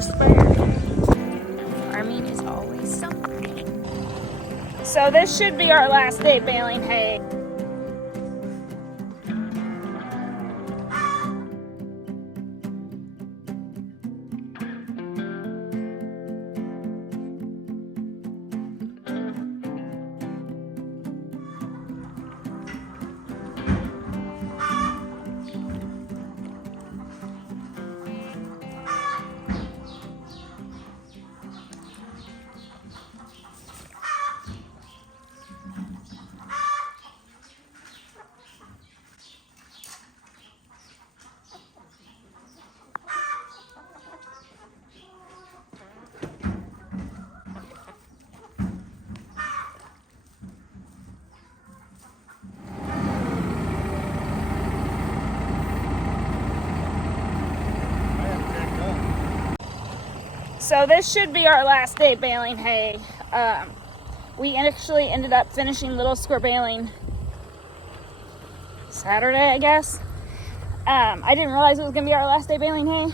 to spare. Farming is always something. So this should be our last day baling hay. So this should be our last day baling hay. We actually ended up finishing little square baling Saturday, I guess. I didn't realize it was gonna be our last day baling hay,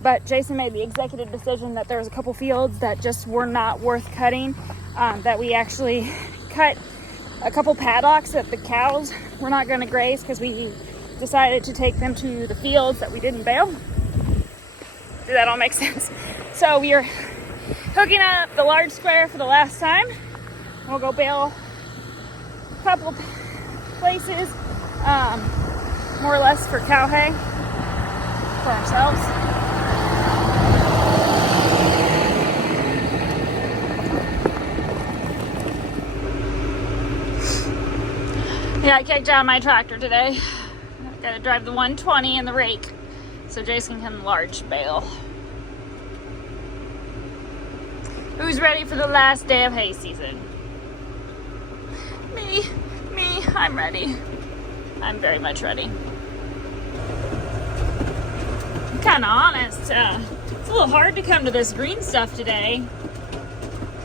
but Jason made the executive decision that there was a couple fields that just were not worth cutting, that we actually cut a couple paddocks that the cows were not gonna graze because we decided to take them to the fields that we didn't bale. Did that all make sense? So we are hooking up the large square for the last time. We'll go bale a couple places, more or less for cow hay for ourselves. Yeah, I kicked out my tractor today. I've got to drive the 120 and the rake so Jason can large bale. Who's ready for the last day of hay season? Me, I'm ready. I'm very much ready. I'm kind of honest, it's a little hard to come to this green stuff today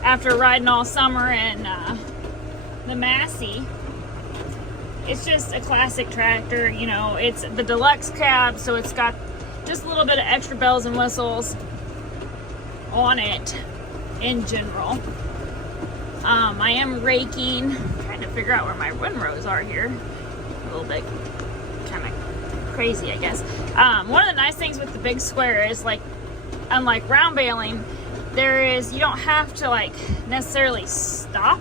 after riding all summer in the Massey. It's just a classic tractor, you know, it's the deluxe cab, so it's got just a little bit of extra bells and whistles on it. In general, I am raking, trying to figure out where my windrows are here. A little bit kind of crazy, I guess. One of the nice things with the big square is, like, unlike round baling, you don't have to like necessarily stop.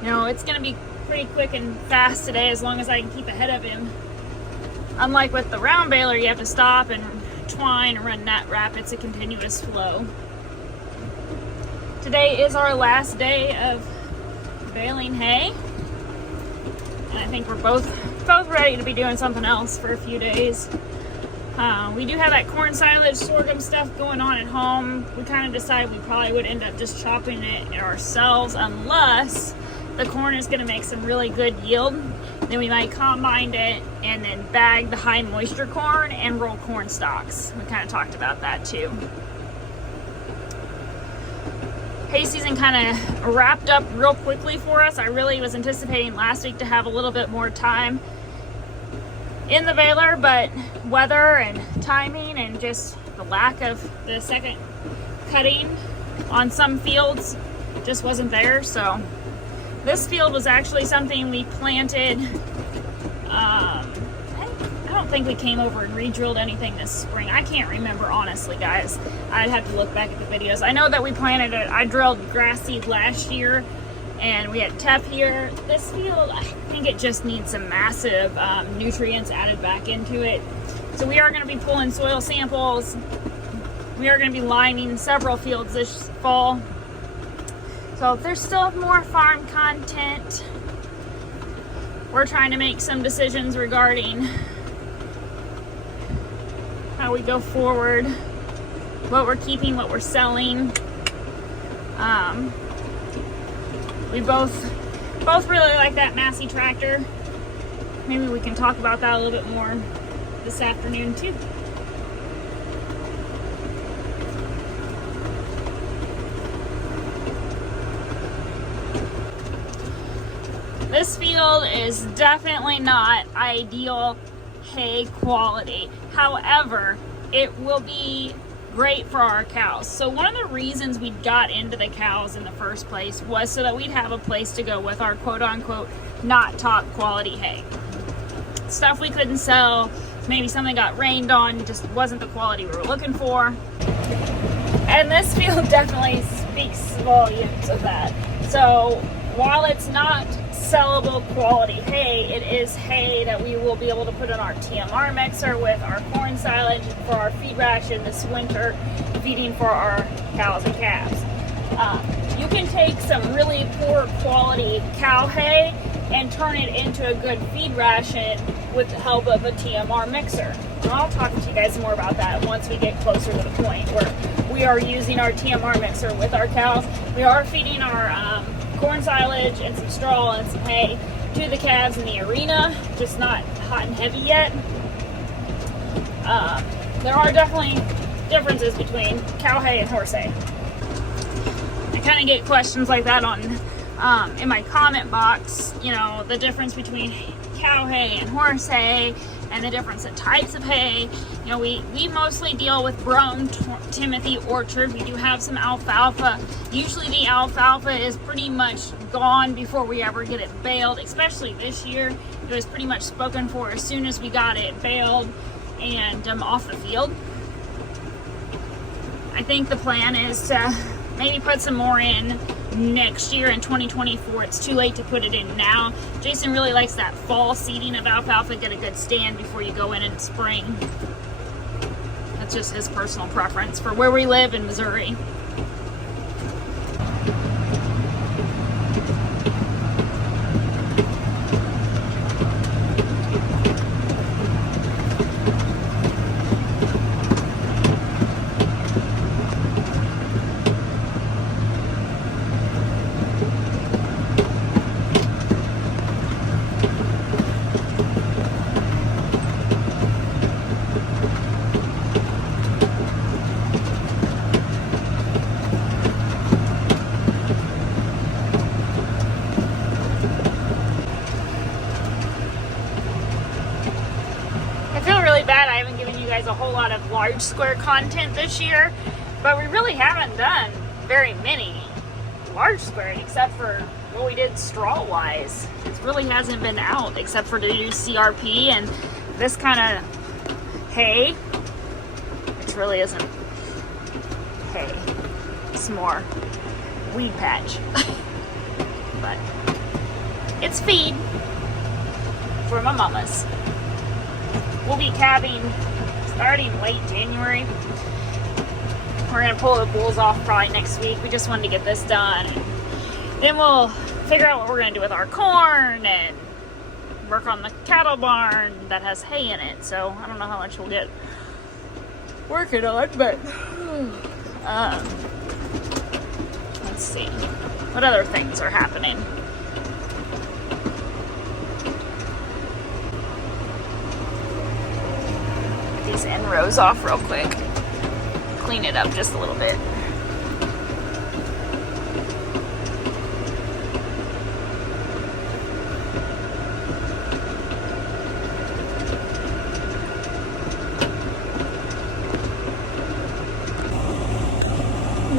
You know, it's gonna be pretty quick and fast today as long as I can keep ahead of him. Unlike with the round baler, you have to stop and twine and run net wrap. It's a continuous flow. Today is our last day of baling hay, and I think we're both ready to be doing something else for a few days. We do have that corn silage sorghum stuff going on at home. We kind of decided we probably would end up just chopping it ourselves unless the corn is going to make some really good yield. Then we might combine it and then bag the high moisture corn and roll corn stalks. We kind of talked about that too. Hay season kind of wrapped up real quickly for us. I really was anticipating last week to have a little bit more time in the baler, but weather and timing and just the lack of the second cutting on some fields just wasn't there. So this field was actually something we planted. I don't think we came over and re-drilled anything this spring. I can't remember, honestly, guys. I'd have to look back at the videos. I know that we planted it. I drilled grass seed last year, and we had tep here. This field, I think it just needs some massive nutrients added back into it. So we are going to be pulling soil samples. We are going to be lining several fields this fall. So if there's still more farm content, we're trying to make some decisions regarding how we go forward, what we're keeping, what we're selling. We both really like that Massey tractor. Maybe we can talk about that a little bit more this afternoon too. This field is definitely not ideal hay quality. However, it will be great for our cows. So one of the reasons we got into the cows in the first place was so that we'd have a place to go with our quote-unquote not top quality hay. Stuff we couldn't sell, maybe something got rained on, just wasn't the quality we were looking for. And this field definitely speaks volumes of that. So while it's not sellable quality hay, it is hay that we will be able to put in our TMR mixer with our corn silage for our feed ration this winter, feeding for our cows and calves. You can take some really poor quality cow hay and turn it into a good feed ration with the help of a TMR mixer. And I'll talk to you guys more about that once we get closer to the point where we are using our TMR mixer with our cows. We are feeding our corn silage and some straw and some hay to the calves in the arena, just not hot and heavy yet. There are definitely differences between cow hay and horse hay. I kind of get questions like that on in my comment box, you know, the difference between cow hay and horse hay and the difference in types of hay. You know, we mostly deal with brome, timothy, orchard. We do have some alfalfa. Usually the alfalfa is pretty much gone before we ever get it baled, especially this year. It was pretty much spoken for as soon as we got it baled and off the field. I think the plan is to maybe put some more in next year in 2024. It's too late to put it in now. Jason really likes that fall seeding of alfalfa, get a good stand before you go in spring. That's just his personal preference for where we live in Missouri. Bad I haven't given you guys a whole lot of large square content this year, but we really haven't done very many large square except for what we did straw wise. It really hasn't been out except for to do CRP and this kind of hay, which really isn't hay, it's more weed patch. But it's feed for my mamas. We'll be calving starting late January. We're gonna pull the bulls off probably next week. We just wanted to get this done. Then we'll figure out what we're gonna do with our corn and work on the cattle barn that has hay in it. So I don't know how much we'll get working on, but let's see. What other things are happening? These end rows off real quick. Clean it up just a little bit.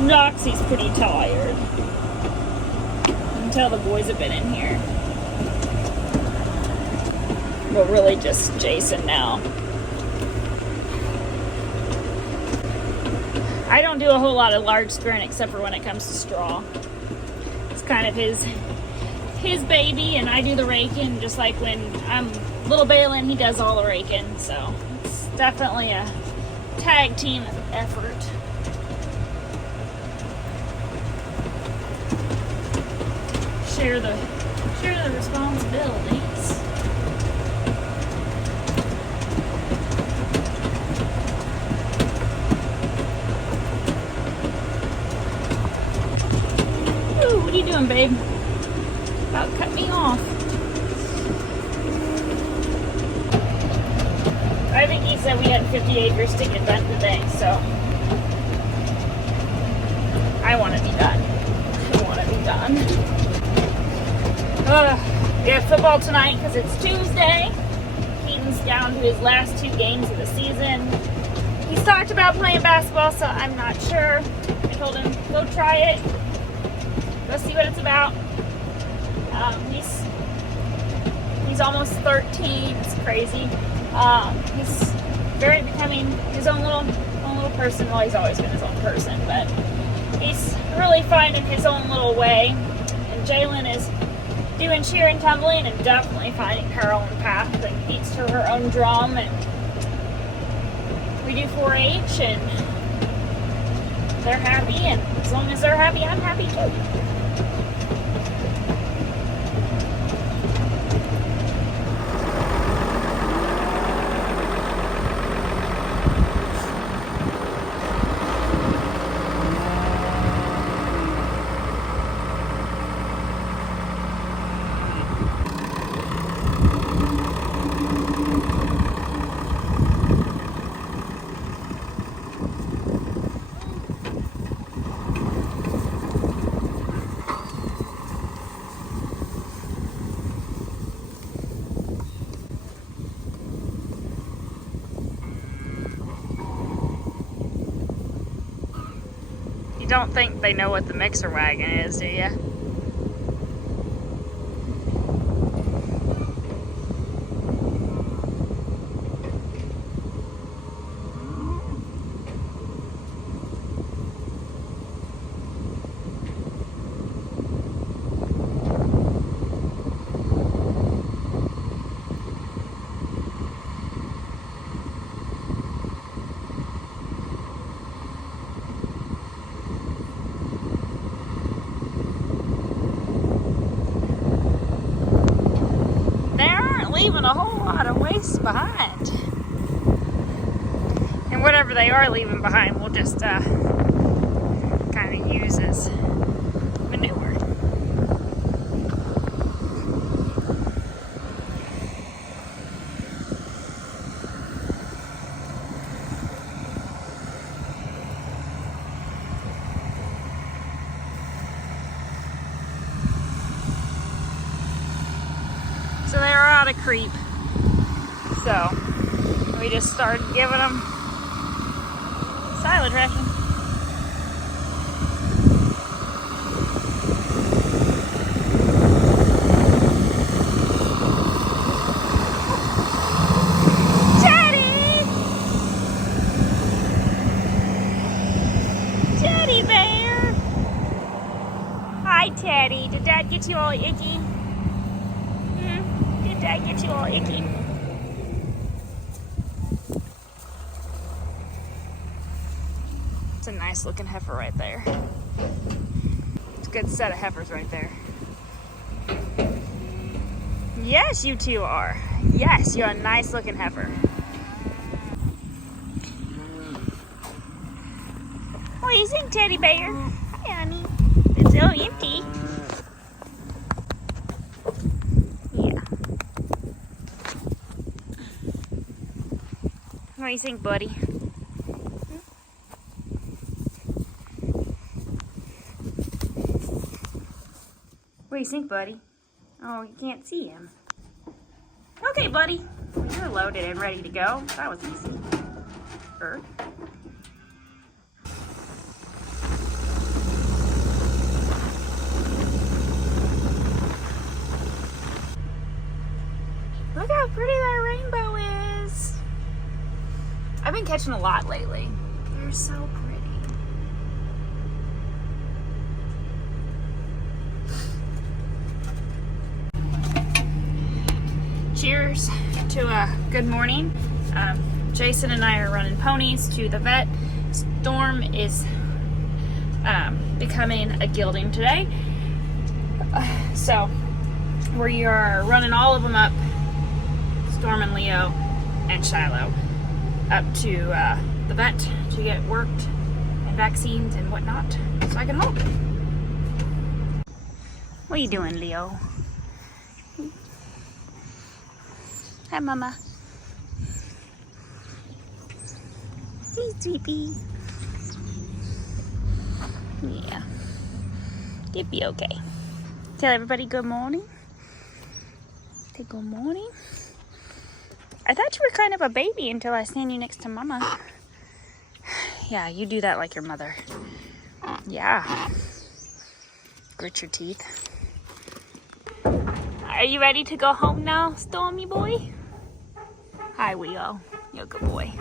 Noxie's pretty tired. You can tell the boys have been in here. But really just Jason now. I don't do a whole lot of large squaring except for when it comes to straw. It's kind of his baby, and I do the raking, just like when I'm little baling, he does all the raking. So it's definitely a tag team effort. Share the responsibilities. What are you doing, babe? About to cut me off. I think he said we had 50 acres to get done today, so I want to be done. I want to be done. We have football tonight because it's Tuesday. Keaton's down to his last 2 games of the season. He's talked about playing basketball, so I'm not sure. I told him, go try it. Go see what it's about. He's almost 13. It's crazy. He's very becoming his own little person. Well, he's always been his own person, but he's really finding his own little way. And Jalen is doing cheer and tumbling and definitely finding her own path and beats to her own drum. And we do 4-H, and they're happy, and as long as they're happy, I'm happy too. You don't think they know what the mixer wagon is, do you? Leaving a whole lot of waste behind, and whatever they are leaving behind we'll just kind of use as manure. So they were out of creep. So we just started giving them silage ration. Teddy! Teddy bear! Hi, Teddy. Did Dad get you all icky? Did Dad get you all icky? It's a nice looking heifer right there. It's a good set of heifers right there. Yes, you two are. Yes, you're a nice looking heifer. What do you think, Teddy bear? Hi, honey. It's so empty. Yeah. What do you think, buddy? What do you think, buddy? Oh, you can't see him. Okay, buddy. Well, you're loaded and ready to go. That was easy. Look how pretty that rainbow is. I've been catching a lot lately. They're so pretty. Cheers to a good morning. Jason and I are running ponies to the vet. Storm is becoming a gelding today. So we are running all of them up, Storm and Leo and Shiloh, up to the vet to get worked and vaccines and whatnot so I can hold. What are you doing, Leo? Hi, Mama. Hey, sweetie. Yeah. You'll be okay. Tell everybody good morning. Say good morning. I thought you were kind of a baby until I seen you next to Mama. Yeah, you do that like your mother. Yeah. Grit your teeth. Are you ready to go home now, Stormy boy? Hi, Leo. You're a good boy.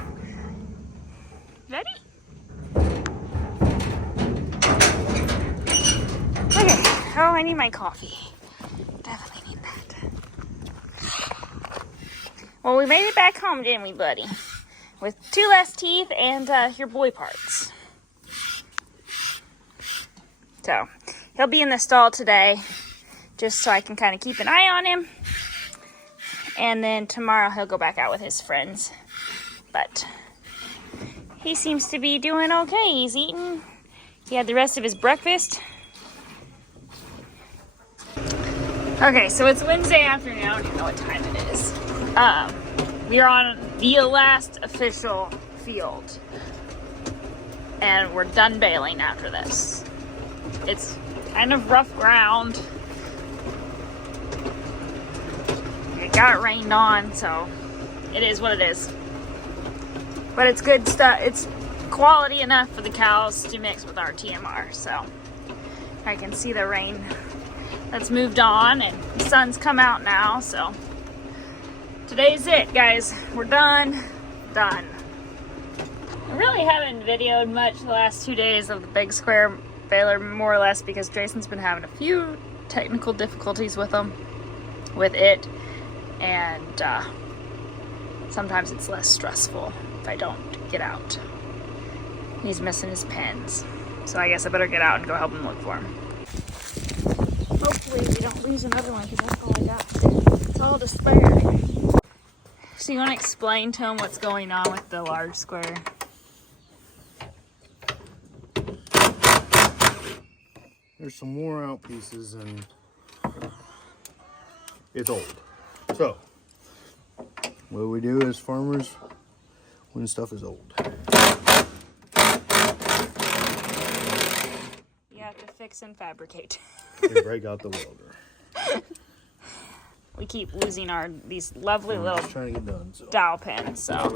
Ready? Okay. Oh, I need my coffee. Definitely need that. Well, we made it back home, didn't we, buddy? With 2 less teeth and your boy parts. So, he'll be in the stall today, just so I can kind of keep an eye on him. And then tomorrow he'll go back out with his friends. But he seems to be doing okay. He's eating. He had the rest of his breakfast. Okay, so it's Wednesday afternoon. I don't even know what time it is. We are on the last official field. And we're done baling after this. It's kind of rough ground. It got rained on, so it is what it is. But it's good stuff. It's quality enough for the cows to mix with our TMR. So I can see the rain that's moved on, and the sun's come out now. So today's it, guys. We're done. Done. I really haven't videoed much the last 2 days of the big square baler, more or less because Jason's been having a few technical difficulties with it, and sometimes it's less stressful if I don't get out. He's missing his pens, so I guess I better get out and go help him look for him. Hopefully we don't lose another one, because that's all I got today. It's all despair. So you want to explain to him what's going on with the large square? There's some wore out pieces and it's old. So what we do as farmers when stuff is old, you have to fix and fabricate. you break out the welder. We keep losing these lovely little trying to get done, so dowel pins, so I'll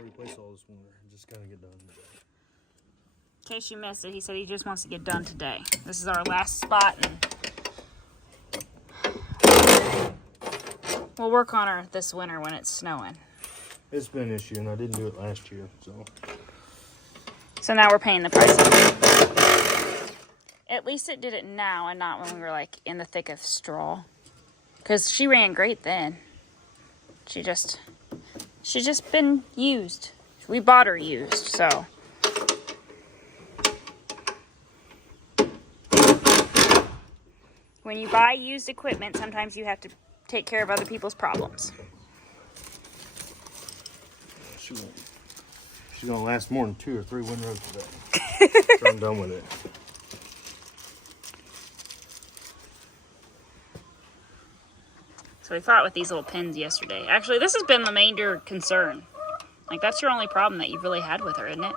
replace all this winter and just kind of get done. in case you missed it, he said he just wants to get done today. This is our last spot, and we'll work on her this winter when it's snowing. It's been an issue, and I didn't do it last year, So now we're paying the price. At least it did it now and not when we were like in the thick of straw. Because she ran great then. She's just been used. We bought her used, so. When you buy used equipment, sometimes you have to take care of other people's problems. She's gonna last more than 2 or 3 windrows today. So I'm done with it. So we fought with these little pins yesterday. Actually, this has been the major concern. Like, that's your only problem that you've really had with her, isn't it?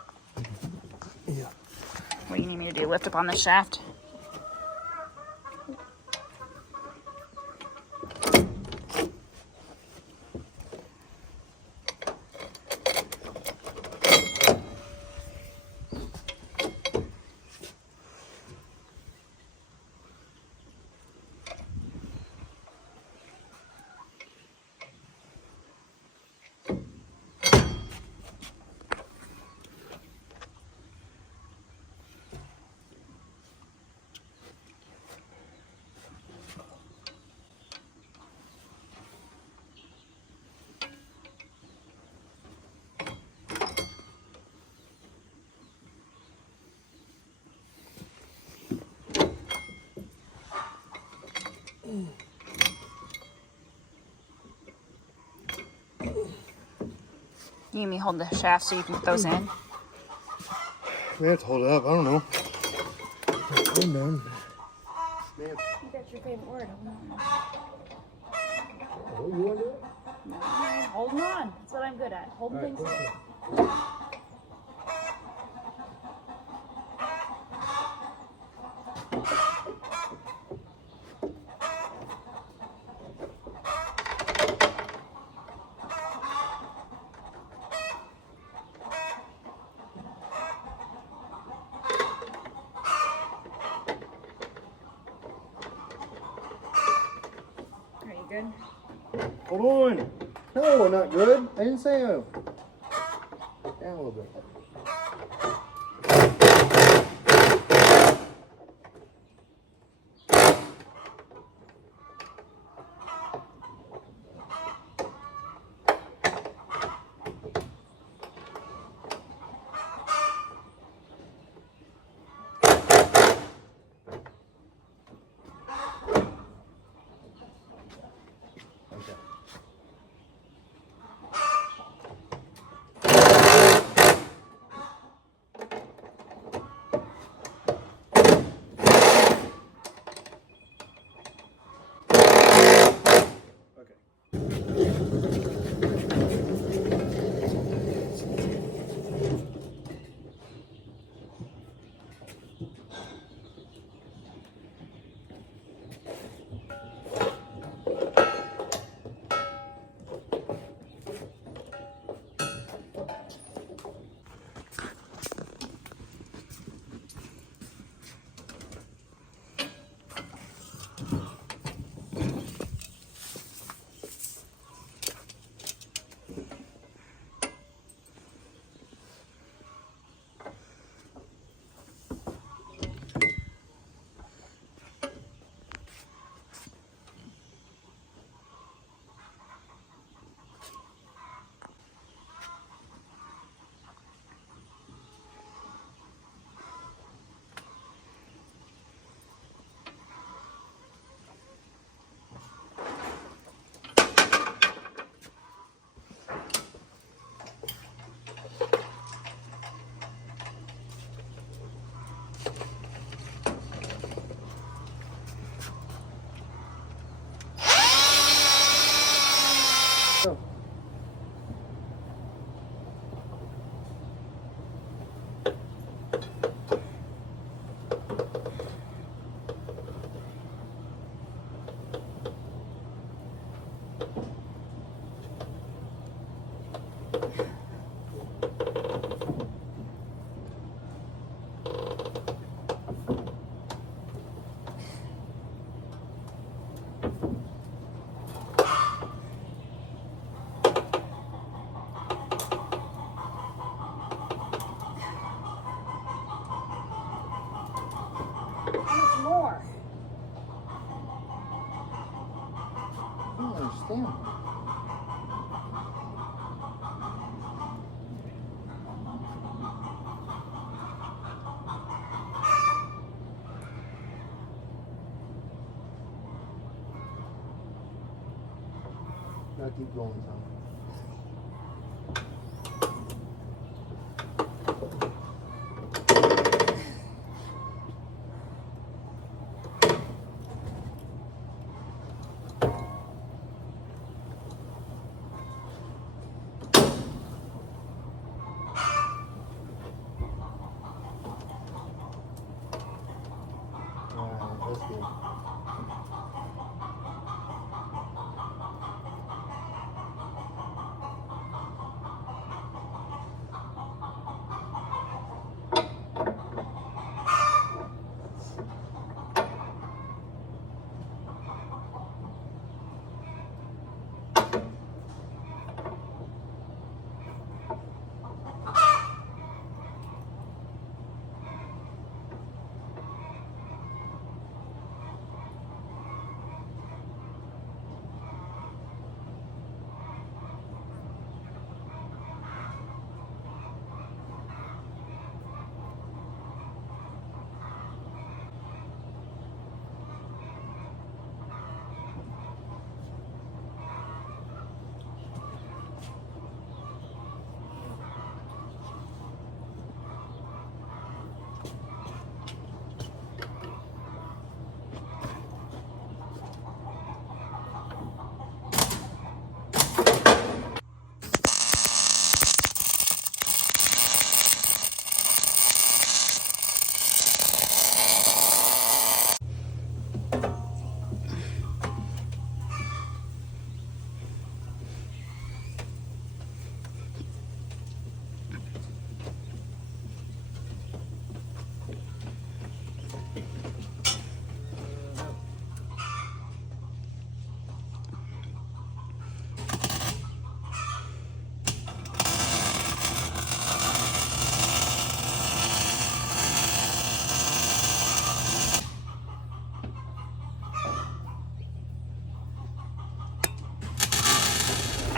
Yeah. What do you need me to do? Lift up on the shaft? You need me to hold the shaft so you can put those in? We have to hold it up. I don't know. I'm done. You got your favorite word. Oh, you want to do it? No, holding on. That's what I'm good at. Holding things in. good? Hold on. No, not good. I didn't say down a little bit. So. How much more? I don't understand. Gotta keep going, Tom. Alright, that's good.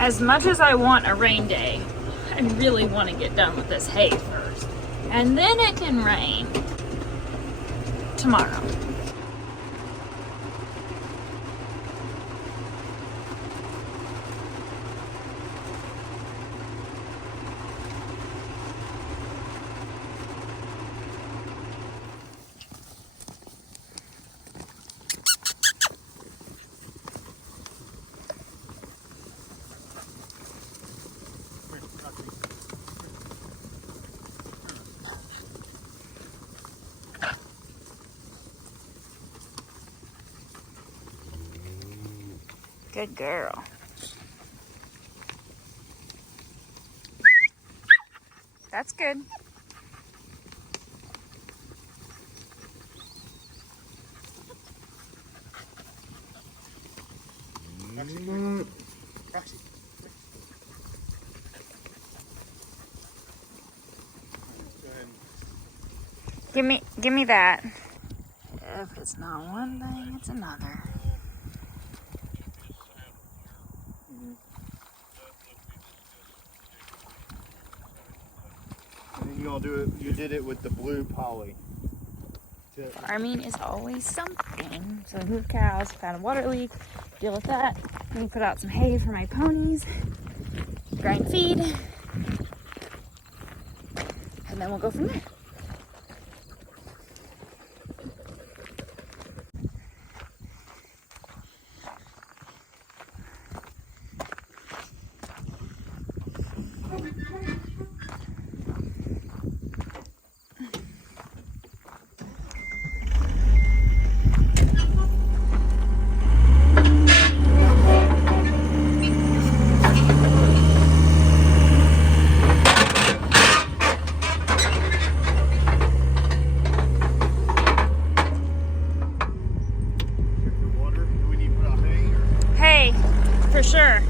As much as I want a rain day, I really want to get done with this hay first. And then it can rain tomorrow. Good girl. That's good. Give me that. If it's not one thing, it's another. And then you all do it. You did it with the blue poly. Farming is always something. So we moved cows, found a water leak, deal with that. Let me put out some hay for my ponies, grind feed, and then we'll go from there. For sure.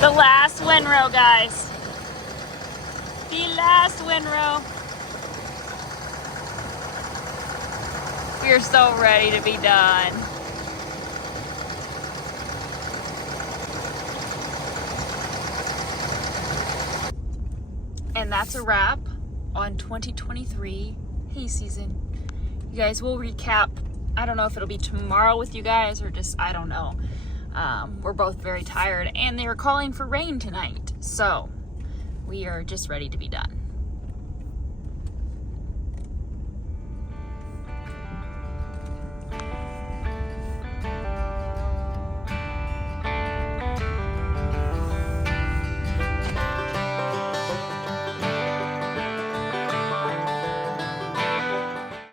The last windrow, guys. The last windrow. We are so ready to be done. And that's a wrap on 2023 hay season. You guys, we'll recap. I don't know if it'll be tomorrow with you guys or just, I don't know. We're both very tired and they were calling for rain tonight. So we are just ready to be done.